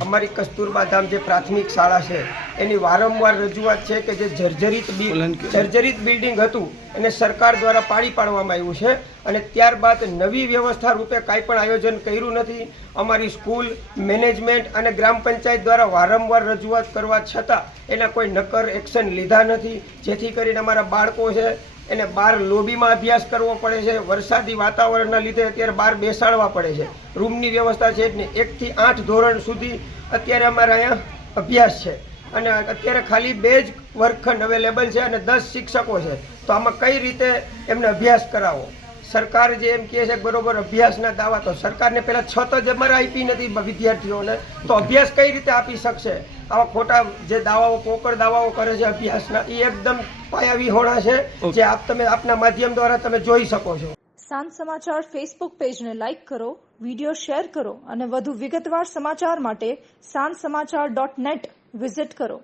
અમારી કસ્તુરબા ધામ જે પ્રાથમિક શાળા છે એની વારંવાર રજૂઆત છે કે જે જર્જરિત બિલ્ડિંગ હતું એને સરકાર દ્વારા પાડી પાડવામાં આવ્યું છે અને ત્યારબાદ નવી વ્યવસ્થા રૂપે કાંઈ પણ આયોજન કર્યું નથી। અમારી સ્કૂલ મેનેજમેન્ટ અને ગ્રામ પંચાયત દ્વારા વારંવાર રજૂઆત કરવા છતાં એના કોઈ નક્કર એક્શન લીધા નથી, જેથી કરીને અમારા બાળકો છે એને બહાર લોબીમાં અભ્યાસ કરવો પડે છે। વરસાદી વાતાવરણના લીધે અત્યારે બહાર બેસાડવા પડે છે, રૂમની વ્યવસ્થા છે જ નહીં। 1 થી 8 ધોરણ સુધી અત્યારે અમારા અહીંયા અભ્યાસ છે અને અત્યારે ખાલી 2 જ વર્ગખંડ અવેલેબલ છે અને 10 શિક્ષકો છે, તો આમાં કઈ રીતે એમને અભ્યાસ કરાવો? સરકાર જે એમ કહે છે બરોબર અભ્યાસના દાવા, તો સરકારને પહેલાં છત જ અમારે આપી નથી વિદ્યાર્થીઓને, તો અભ્યાસ કઈ રીતે આપી શકશે? આવા ખોટા જે દાવાઓ પોકળ દાવાઓ કરે છે અભ્યાસના, એ એકદમ પાયાવિહોણા છે, જે તમે આપના માધ્યમ દ્વારા તમે જોઈ શકો છો। સાંજ સમાચાર ફેસબુક પેજને લાઇક કરો, વિડીયો શેર કરો અને વધુ વિગતવાર સમાચાર માટે sanssamachar.net વિઝિટ કરો।